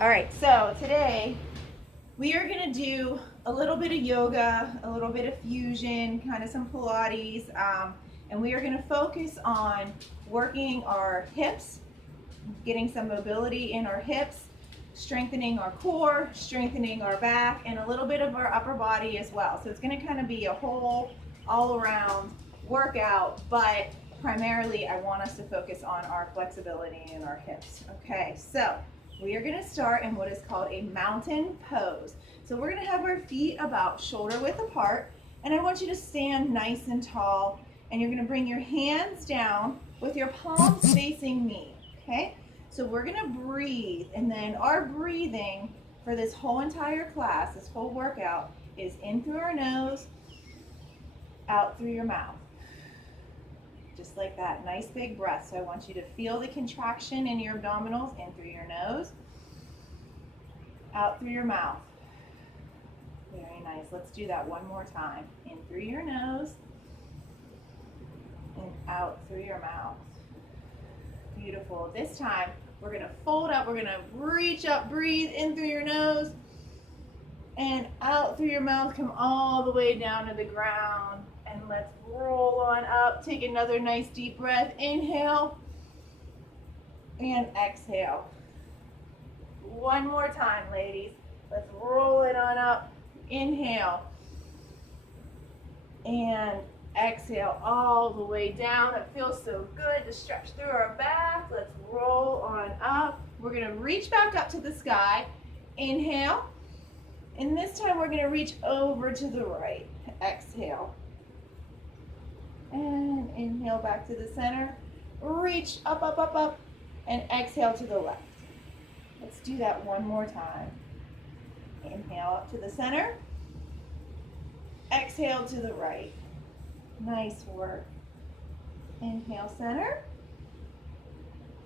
All right, so today we are going to do a little bit of yoga, a little bit of fusion, kind of some Pilates, and we are going to focus on working our hips, getting some mobility in our hips, strengthening our core, strengthening our back, and a little bit of our upper body as well. So it's going to kind of be a whole, all around workout, but primarily I want us to focus on our flexibility in our hips. Okay, so we are going to start in what is called a mountain pose. So we're going to have our feet about shoulder width apart, and I want you to stand nice and tall, and you're going to bring your hands down with your palms facing me, okay? So we're going to breathe, and then our breathing for this whole entire class, this whole workout, is in through our nose, out through your mouth. Just like that, nice big breath. So I want you to feel the contraction in your abdominals, in through your nose, out through your mouth. Very nice. Let's do that one more time. In through your nose, and out through your mouth. Beautiful. This time, we're going to fold up. We're going to reach up, breathe in through your nose, and out through your mouth. Come all the way down to the ground. And let's roll on up. Take another nice deep breath. Inhale and exhale. One more time, ladies. Let's roll it on up. Inhale and exhale all the way down. It feels so good to stretch through our back. Let's roll on up. We're going to reach back up to the sky. Inhale. And this time we're going to reach over to the right. Exhale. And inhale back to the center. Reach up, up, up, up. And exhale to the left. Let's do that one more time. Inhale up to the center. Exhale to the right. Nice work. Inhale center.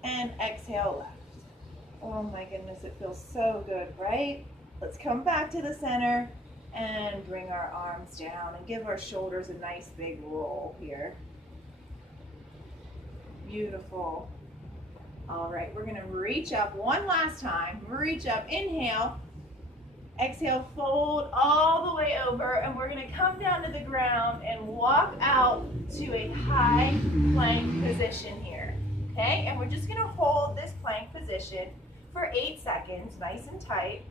And exhale left. Oh my goodness, it feels so good, right? Let's come back to the center and bring our arms down and give our shoulders a nice big roll here. Beautiful. All right, we're going to reach up one last time. Reach up, inhale. Exhale, fold all the way over, and we're going to come down to the ground and walk out to a high plank position here. Okay, and we're just going to hold this plank position for 8 seconds, nice and tight.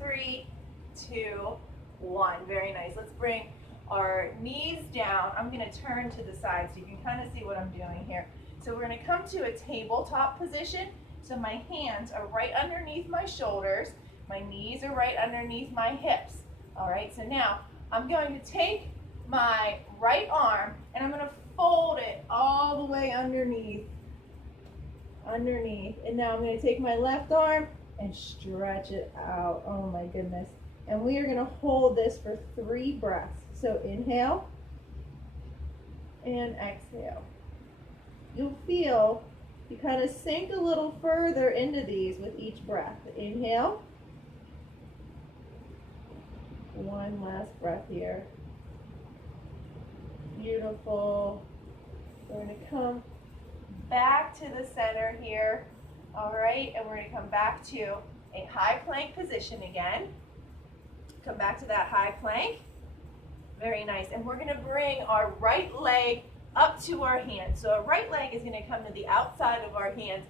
3, 2, 1. Very nice. Let's bring our knees down. I'm going to turn to the side so you can kind of see what I'm doing here. So we're going to come to a tabletop position. So my hands are right underneath my shoulders. My knees are right underneath my hips. All right, so now I'm going to take my right arm and I'm going to fold it all the way underneath. And now I'm going to take my left arm and stretch it out. Oh my goodness. And we are going to hold this for 3 breaths. So inhale and exhale. You'll feel you kind of sink a little further into these with each breath. Inhale. One last breath here. Beautiful. We're going to come back to the center here. All right, and we're going to come back to a high plank position again. Come back to that high plank. Very nice. And we're going to bring our right leg up to our hands. So our right leg is going to come to the outside of our hands.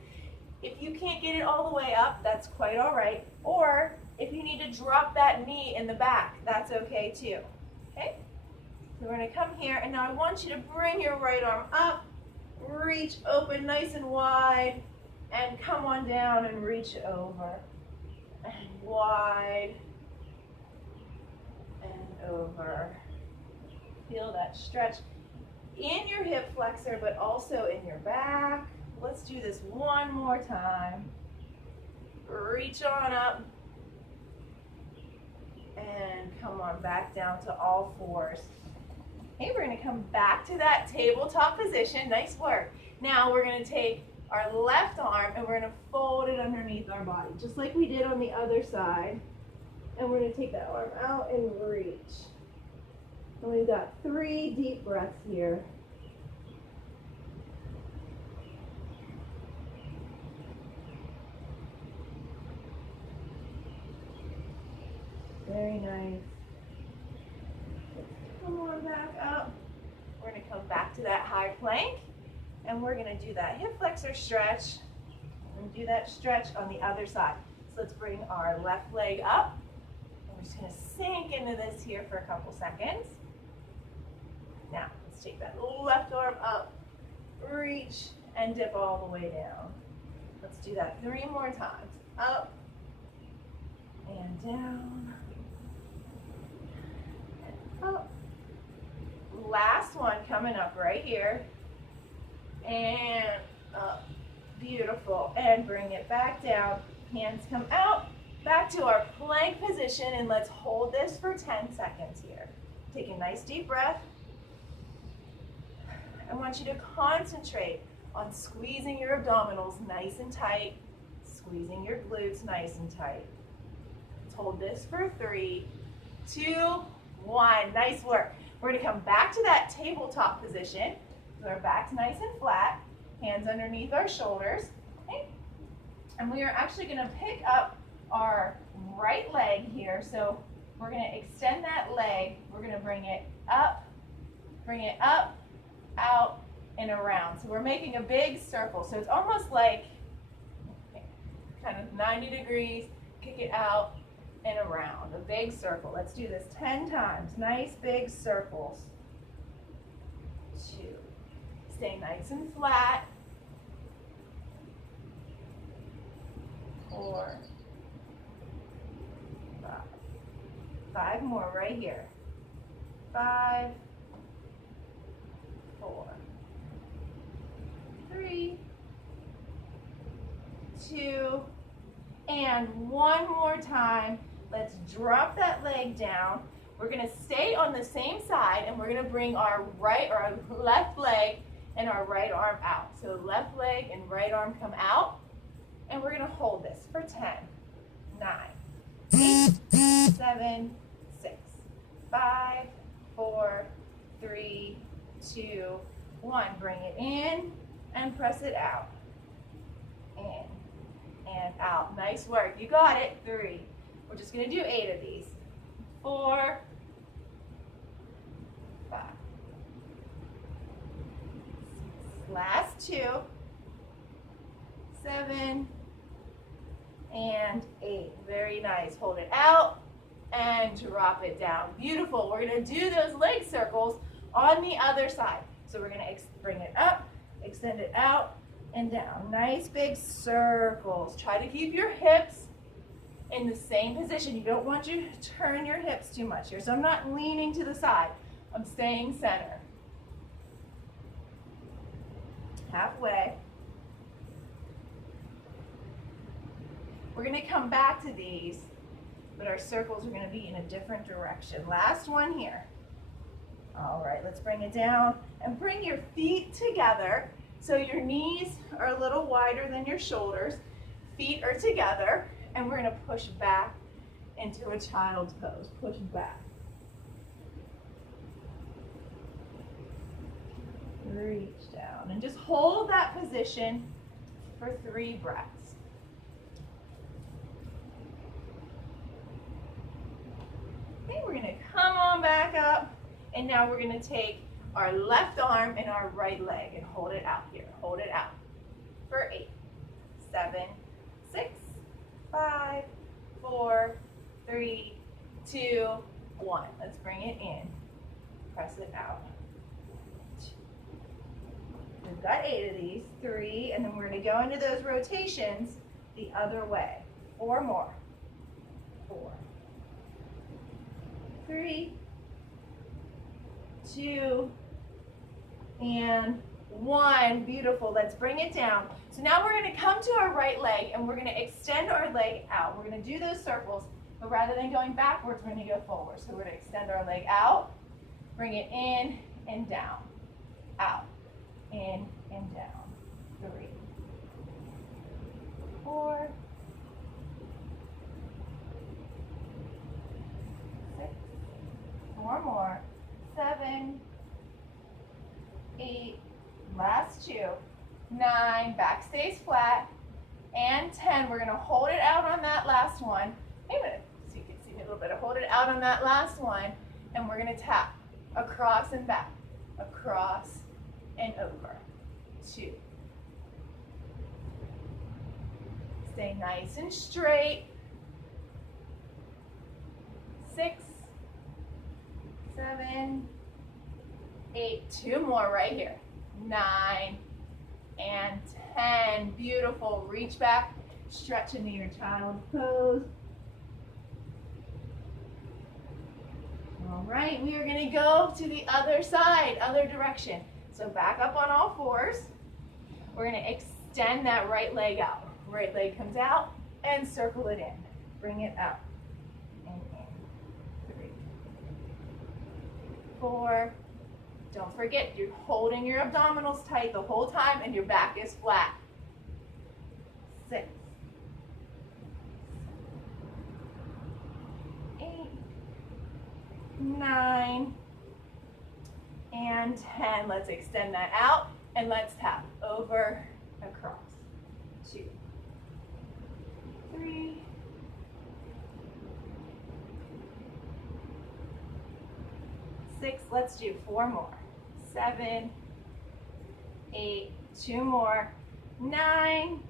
If you can't get it all the way up, that's quite all right. Or if you need to drop that knee in the back, that's okay too. Okay? So we're going to come here, and now I want you to bring your right arm up, reach open nice and wide, and come on down and reach over. And wide, and over. Feel that stretch in your hip flexor, but also in your back. Let's do this one more time. Reach on up and come on back down to all fours. Okay, we're going to come back to that tabletop position. Nice work. Now we're going to take our left arm and we're going to fold it underneath our body, just like we did on the other side. And we're going to take that arm out and reach. And we've got 3 deep breaths here. Very nice. Come on back up. We're going to come back to that high plank, and we're going to do that hip flexor stretch and do that stretch on the other side. So let's bring our left leg up. And we're just going to sink into this here for a couple seconds. Now, let's take that left arm up, reach, and dip all the way down. Let's do that 3 more times. Up and down and up. Last one coming up right here. And up. Beautiful. And bring it back down. Hands come out. Back to our plank position, and let's hold this for 10 seconds here. Take a nice deep breath. I want you to concentrate on squeezing your abdominals nice and tight, squeezing your glutes nice and tight. Let's hold this for 3, 2, 1. Nice work. We're going to come back to that tabletop position. So our back's nice and flat, hands underneath our shoulders. Okay? And we are actually going to pick up our right leg here. So we're going to extend that leg. We're going to bring it up, out, and around. So we're making a big circle. So it's almost like kind of 90 degrees, kick it out and around, a big circle. Let's do this 10 times. Nice big circles. 2. Stay nice and flat. 4, 5. 5 more right here. 5, 4, 3, 2, and 1 more time. Let's drop that leg down. We're going to stay on the same side, and we're going to bring our right or our left leg and our right arm out. So left leg and right arm come out, and we're going to hold this for 10, 9, 8, 7, 6, 5, 4, 3, 2, 1. Bring it in and press it out. In and out. Nice work. You got it. 3. We're just going to do 8 of these. 4, 5. Last 2. 7 and 8. Very nice. Hold it out and drop it down. Beautiful. We're going to do those leg circles on the other side. So we're going to bring it up, extend it out, and down. Nice big circles. Try to keep your hips in the same position. You don't want you to turn your hips too much here. So I'm not leaning to the side. I'm staying center. Halfway. We're going to come back to these, but our circles are going to be in a different direction. Last one here. All right, let's bring it down and bring your feet together. So your knees are a little wider than your shoulders. Feet are together, and we're going to push back into a child's pose. Push back. Reach down, and just hold that position for 3 breaths. Okay, we're going to come on back up, and now we're going to take our left arm and our right leg and hold it out here. Hold it out for 8, 7, 6, 5, 4, 3, 2, 1. Let's bring it in. Press it out. We've got 8 of these. 3, and then we're going to go into those rotations the other way. 4 more. 4, 3, 2, and 1. Beautiful. Let's bring it down. So now we're going to come to our right leg, and we're going to extend our leg out. We're going to do those circles, but rather than going backwards, we're going to go forward. So we're going to extend our leg out, bring it in and down, out, in and down. 3, 4, 6, 4 more, 7, 8, last 2, 9, back stays flat, and 10. We're going to hold it out on that last one. Wait a minute, so you can see me a little bit of hold it out on that last one, and we're gonna tap across and back, across and over. 2. Stay nice and straight. 6, 7, 8. 2 more right here. 9 and 10. Beautiful. Reach back, stretch into your child pose. All right, we are going to go to the other side, other direction. So back up on all fours. We're going to extend that right leg out. Right leg comes out and circle it in. Bring it up and in. 3, 4. Don't forget, you're holding your abdominals tight the whole time and your back is flat. 6, 8, 9, and 10. Let's extend that out and let's tap over, across. 2, 3, 6. Let's do 4 more. 7, 8, 2 more, 9,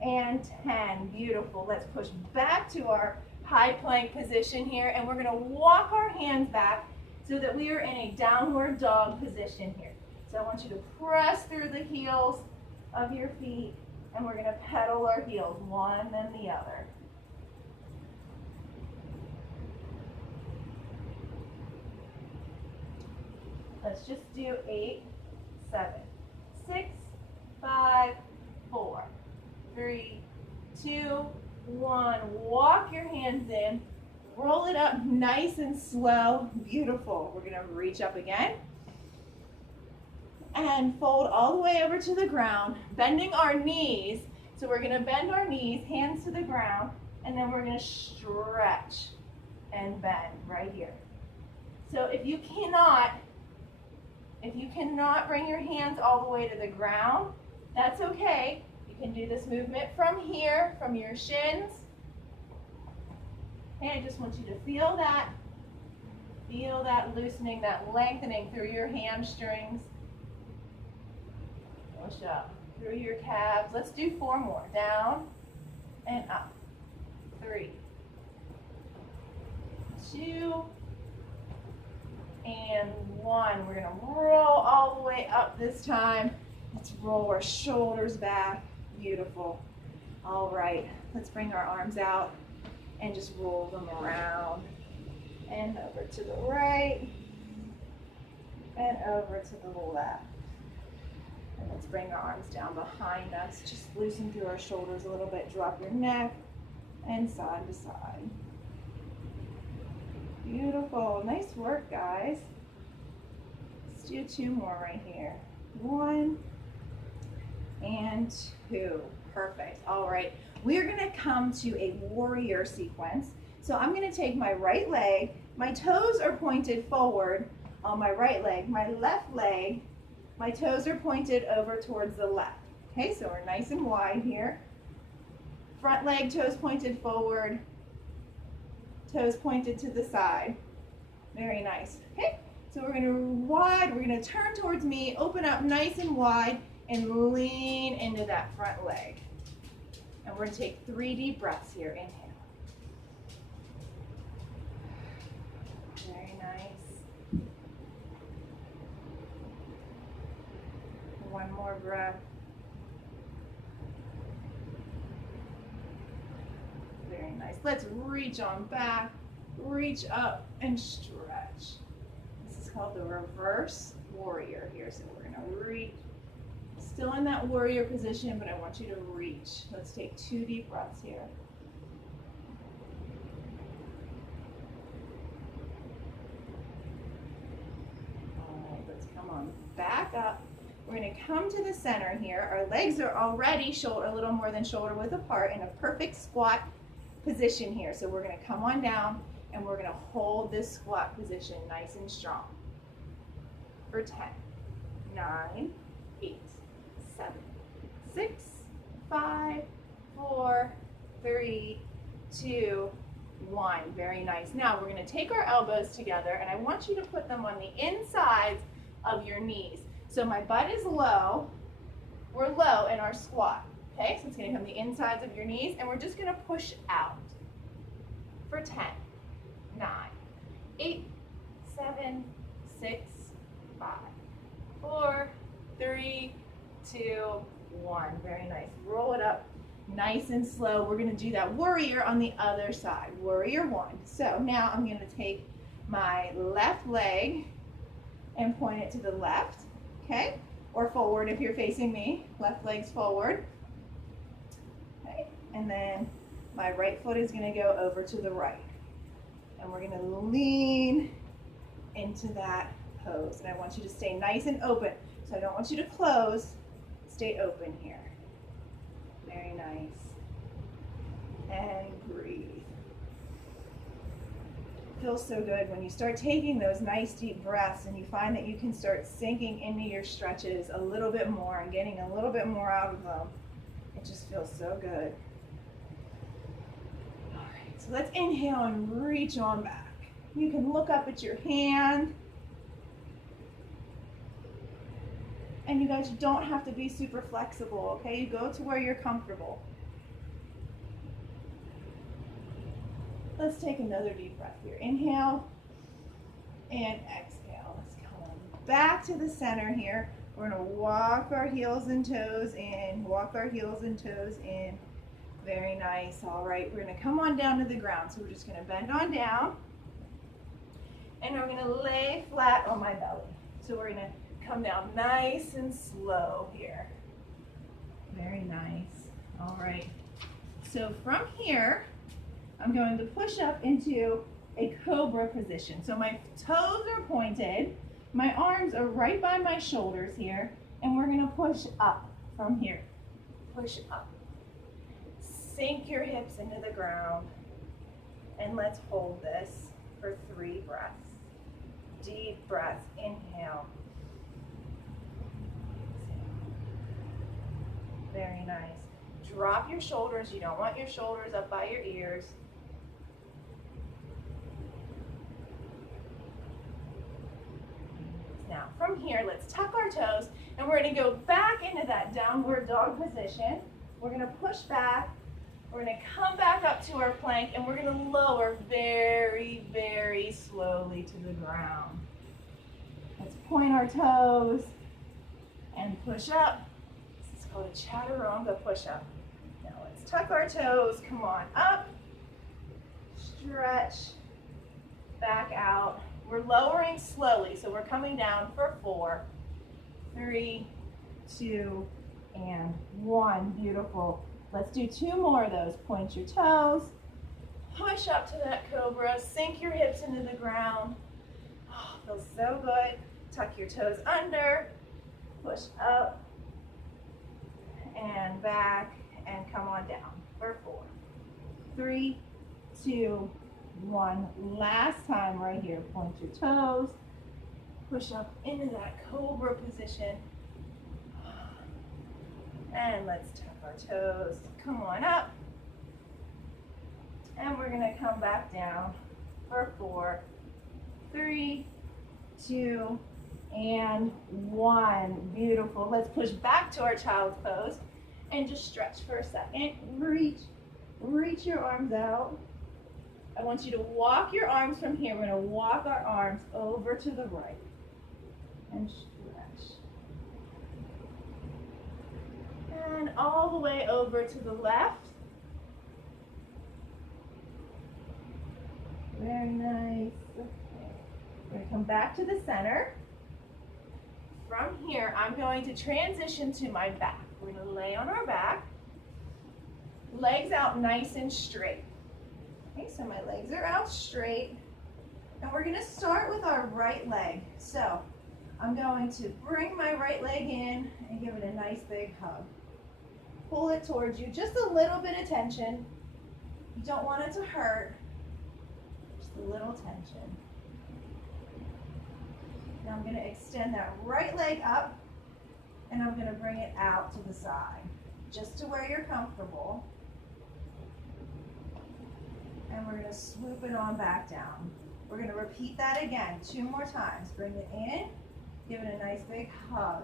and 10. Beautiful. Let's push back to our high plank position here, and we're going to walk our hands back so that we are in a downward dog position here. So I want you to press through the heels of your feet, and we're going to pedal our heels, one then the other. Let's just do 8, 7, 6, 5, 4, 3, 2, 1. Walk your hands in. Roll it up nice and slow. Beautiful. We're going to reach up again. And fold all the way over to the ground, bending our knees. So we're going to bend our knees, hands to the ground, and then we're going to stretch and bend right here. So if you cannot bring your hands all the way to the ground, that's okay. You can do this movement from here, from your shins. And I just want you to feel that loosening, that lengthening through your hamstrings. Push up through your calves. Let's do 4 more. Down and up. 3, 2, and 1. We're going to roll all the way up this time. Let's roll our shoulders back. Beautiful. All right, let's bring our arms out and just roll them around and over to the right and over to the left. And let's bring our arms down behind us. Just loosen through our shoulders a little bit. Drop your neck and side to side. Beautiful. Nice work, guys. Let's do 2 more right here. 1 and 2. Perfect. All right. We're going to come to a warrior sequence. So I'm going to take my right leg. My toes are pointed forward on my right leg. My left leg, my toes are pointed over towards the left. Okay, so we're nice and wide here. Front leg, toes pointed forward, toes pointed to the side. Very nice. Okay, so we're going to turn towards me, open up nice and wide, and lean into that front leg. And we're going to take 3 deep breaths here. Inhale. Very nice. 1 more breath. Very nice. Let's reach on back, reach up, and stretch. This is called the reverse warrior here. So we're going to reach. Still in that warrior position, but I want you to reach. Let's take 2 deep breaths here. All right, let's come on back up. We're going to come to the center here. Our legs are already a little more than shoulder width apart in a perfect squat position here. So we're going to come on down and we're going to hold this squat position nice and strong for 10, 9, 8, 7, 6, 5, 4, 3, 2, 1. Very nice. Now we're going to take our elbows together, and I want you to put them on the insides of your knees. So my butt is low. We're low in our squat. Okay, so it's going to come the insides of your knees, and we're just going to push out for 10, 9, 8, 7, 6, 5, 4, 3, 2, 1. Very nice. Roll it up nice and slow. We're going to do that warrior on the other side. Warrior 1. So now I'm going to take my left leg and point it to the left, okay? Or forward if you're facing me. Left leg's forward. Okay, and then my right foot is going to go over to the right. And we're going to lean into that pose. And I want you to stay nice and open. So I don't want you to close. Stay open here. Very nice. And breathe. Feels so good when you start taking those nice deep breaths and you find that you can start sinking into your stretches a little bit more and getting a little bit more out of them. It just feels so good. All right, so let's inhale and reach on back. You can look up at your hand. And you guys don't have to be super flexible, okay? You go to where you're comfortable. Let's take another deep breath here. Inhale and exhale. Let's come back to the center here. We're gonna walk our heels and toes in, walk our heels and toes in. Very nice, all right. We're gonna come on down to the ground. So we're just gonna bend on down and we're gonna lay flat on my belly. So we're gonna come down nice and slow here. Very nice. All right. So from here, I'm going to push up into a cobra position. So my toes are pointed. My arms are right by my shoulders here. And we're going to push up from here. Push up. Sink your hips into the ground. And let's hold this for 3 breaths. Deep breaths. Inhale. Very nice. Drop your shoulders. You don't want your shoulders up by your ears. Now, from here, let's tuck our toes, and we're going to go back into that downward dog position. We're going to push back. We're going to come back up to our plank, and we're going to lower very, very slowly to the ground. Let's point our toes and push up. This is called a chaturanga push-up. Now let's tuck our toes. Come on up. Stretch. Back out. We're lowering slowly, so we're coming down for 4, 3, 2, and 1. Beautiful. Let's do 2 more of those. Point your toes. Push up to that cobra. Sink your hips into the ground. Oh, feels so good. Tuck your toes under. Push up and back and come on down for 4, 3, 2, 1. Last time right here. Point your toes. Push up into that cobra position. And let's tuck our toes. Come on up. And we're going to come back down for 4, 3, 2, and 1. Beautiful. Let's push back to our child's pose and just stretch for a second. Reach your arms out. I want you to walk your arms from here. We're going to walk our arms over to the right and stretch. And all the way over to the left. Very nice. Okay. We're going to come back to the center. From here, I'm going to transition to my back. We're going to lay on our back. Legs out nice and straight. Okay, so my legs are out straight. And we're going to start with our right leg. So I'm going to bring my right leg in and give it a nice big hug. Pull it towards you, just a little bit of tension. You don't want it to hurt, just a little tension. Now I'm going to extend that right leg up and I'm going to bring it out to the side, just to where you're comfortable. And we're gonna swoop it on back down. We're gonna repeat that again 2 more times. Bring it in, give it a nice big hug.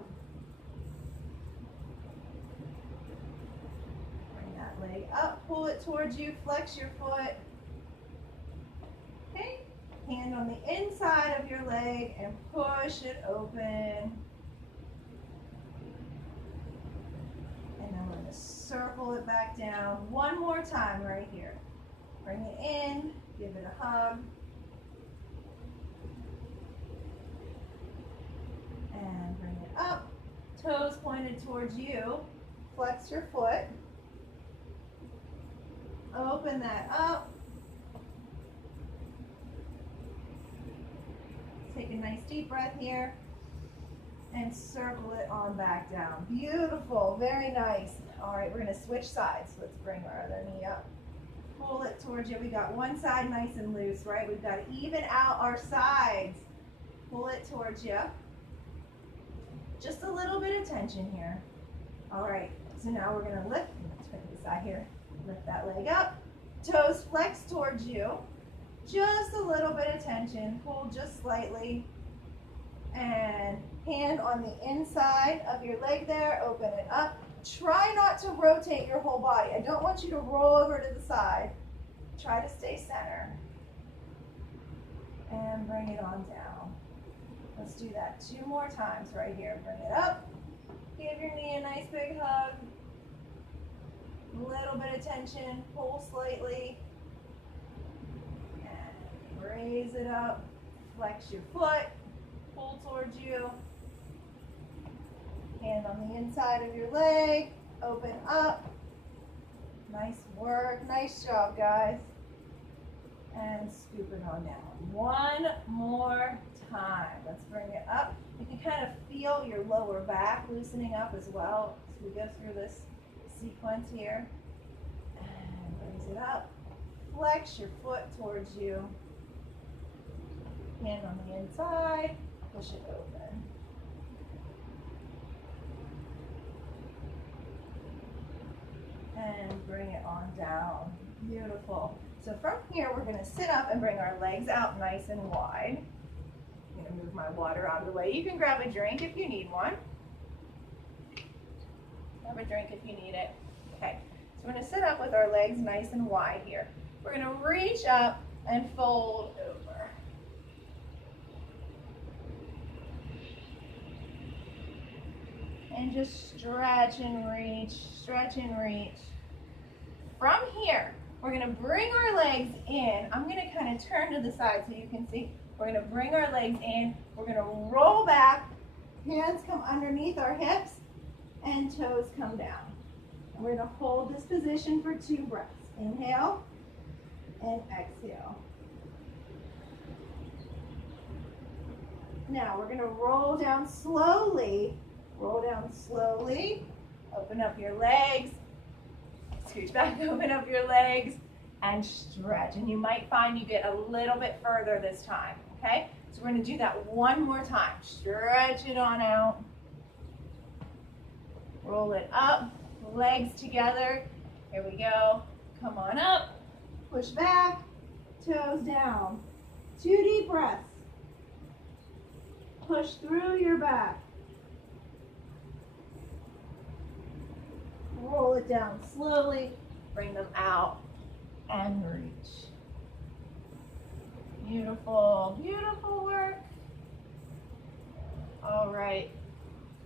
Bring that leg up, pull it towards you, flex your foot. Okay, hand on the inside of your leg and push it open. And then we're gonna circle it back down 1 more time right here. Bring it in, give it a hug. And bring it up, toes pointed towards you. Flex your foot. Open that up. Take a nice deep breath here. And circle it on back down. Beautiful, very nice. All right, we're gonna switch sides. Let's bring our other knee up. Pull it towards you. We got one side nice and loose, right? We've got to even out our sides. Pull it towards you. Just a little bit of tension here. All right, so now we're gonna lift, turn to the side here. Lift that leg up. Toes flex towards you. Just a little bit of tension. Pull just slightly. And hand on the inside of your leg there. Open it up. Try not to rotate your whole body. I don't want you to roll over to the side. Try to stay center. And bring it on down. Let's do that 2 more times right here. Bring it up. Give your knee a nice big hug. A little bit of tension. Pull slightly. And raise it up. Flex your foot. Pull towards you. Hand on the inside of your leg. Open up. Nice work. Nice job, guys. And scoop it on down. 1 more time. Let's bring it up. You can kind of feel your lower back loosening up as well as we go through this sequence here. And raise it up. Flex your foot towards you. Hand on the inside. Push it open. And bring it on down. Beautiful. So from here, we're going to sit up and bring our legs out nice and wide. I'm going to move my water out of the way. You can grab a drink if you need one. Grab a drink if you need it. Okay, so we're going to sit up with our legs nice and wide here. We're going to reach up and fold over. And just stretch and reach, stretch and reach. From here, we're gonna bring our legs in. I'm gonna kind of turn to the side so you can see. We're gonna bring our legs in. We're gonna roll back. Hands come underneath our hips and toes come down. And we're gonna hold this position for 2 breaths. Inhale and exhale. Now we're gonna roll down slowly. Roll down slowly. Open up your legs. Scooch back, open up your legs, and stretch. And you might find you get a little bit further this time, okay? So we're gonna do that 1 more time. Stretch it on out. Roll it up, legs together. Here we go. Come on up, push back, toes down. 2 deep breaths. Push through your back. Roll it down slowly, bring them out, and reach. Beautiful, beautiful work. All right,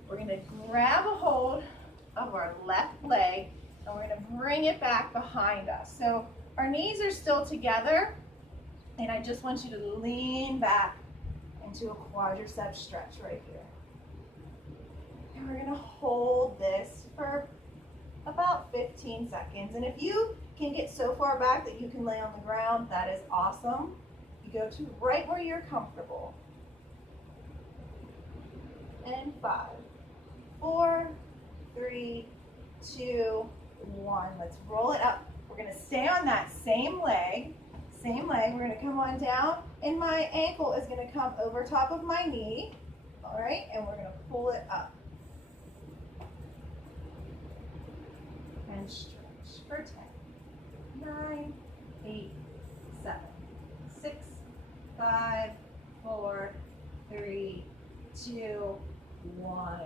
we're gonna grab a hold of our left leg, and we're gonna bring it back behind us. So our knees are still together, and I just want you to lean back into a quadricep stretch right here. And we're gonna hold this for about 15 seconds. And if you can get so far back that you can lay on the ground, that is awesome. You go to right where you're comfortable. And 5, 4, 3, 2, 1. Let's roll it up. We're gonna stay on that same leg. We're gonna come on down, and my ankle is gonna come over top of my knee. All right, and we're gonna pull it up. And stretch for 10, 9, 8, 7, 6, 5, 4, 3, 2, 1.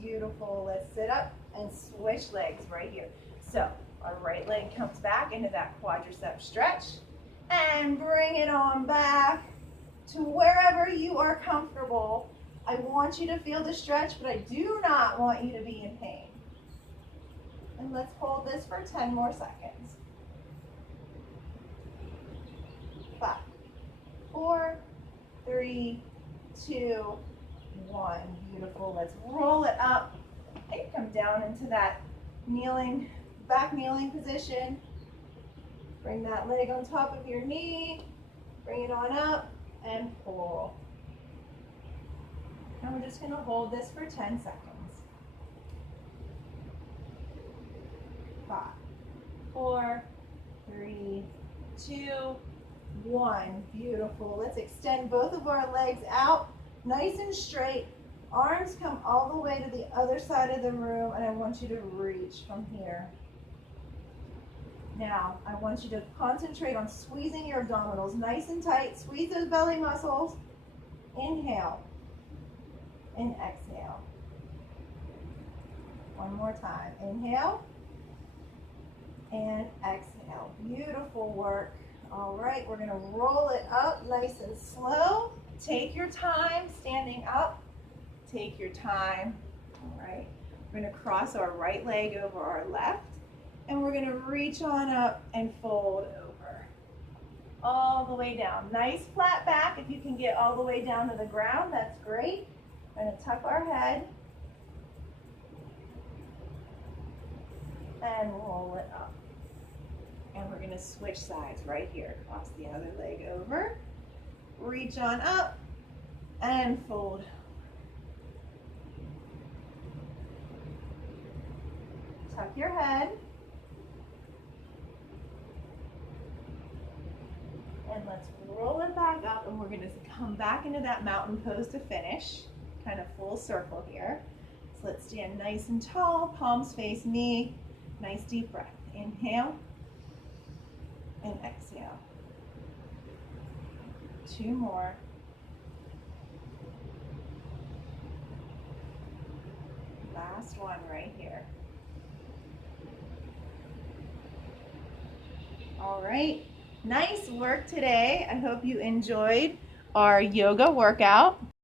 Beautiful. Let's sit up and switch legs right here. So our right leg comes back into that quadricep stretch and bring it on back to wherever you are comfortable. I want you to feel the stretch, but I do not want you to be in pain. And let's hold this for 10 more seconds. 5, 4, 3, 2, 1. Beautiful. Let's roll it up and come down into that kneeling, back kneeling position. Bring that leg on top of your knee. Bring it on up and pull. And we're just going to hold this for 10 seconds. 5, 4, 3, 2, 1. Beautiful. Let's extend both of our legs out nice and straight. Arms come all the way to the other side of the room, and I want you to reach from here. Now, I want you to concentrate on squeezing your abdominals nice and tight. Squeeze those belly muscles. Inhale and exhale. One more time. Inhale and exhale. Beautiful work. All right, we're going to roll it up nice and slow. Take your time standing up. Take your time. All right, we're going to cross our right leg over our left, and we're going to reach on up and fold over. All the way down. Nice flat back. If you can get all the way down to the ground, that's great. We're going to tuck our head and roll it up. And we're going to switch sides right here. Cross the other leg over. Reach on up and fold. Tuck your head. And let's roll it back up, and we're going to come back into that mountain pose to finish. Kind of full circle here. So let's stand nice and tall, palms face me. Nice deep breath. Inhale and exhale. 2 more. Last one right here. All right. Nice work today. I hope you enjoyed our yoga workout.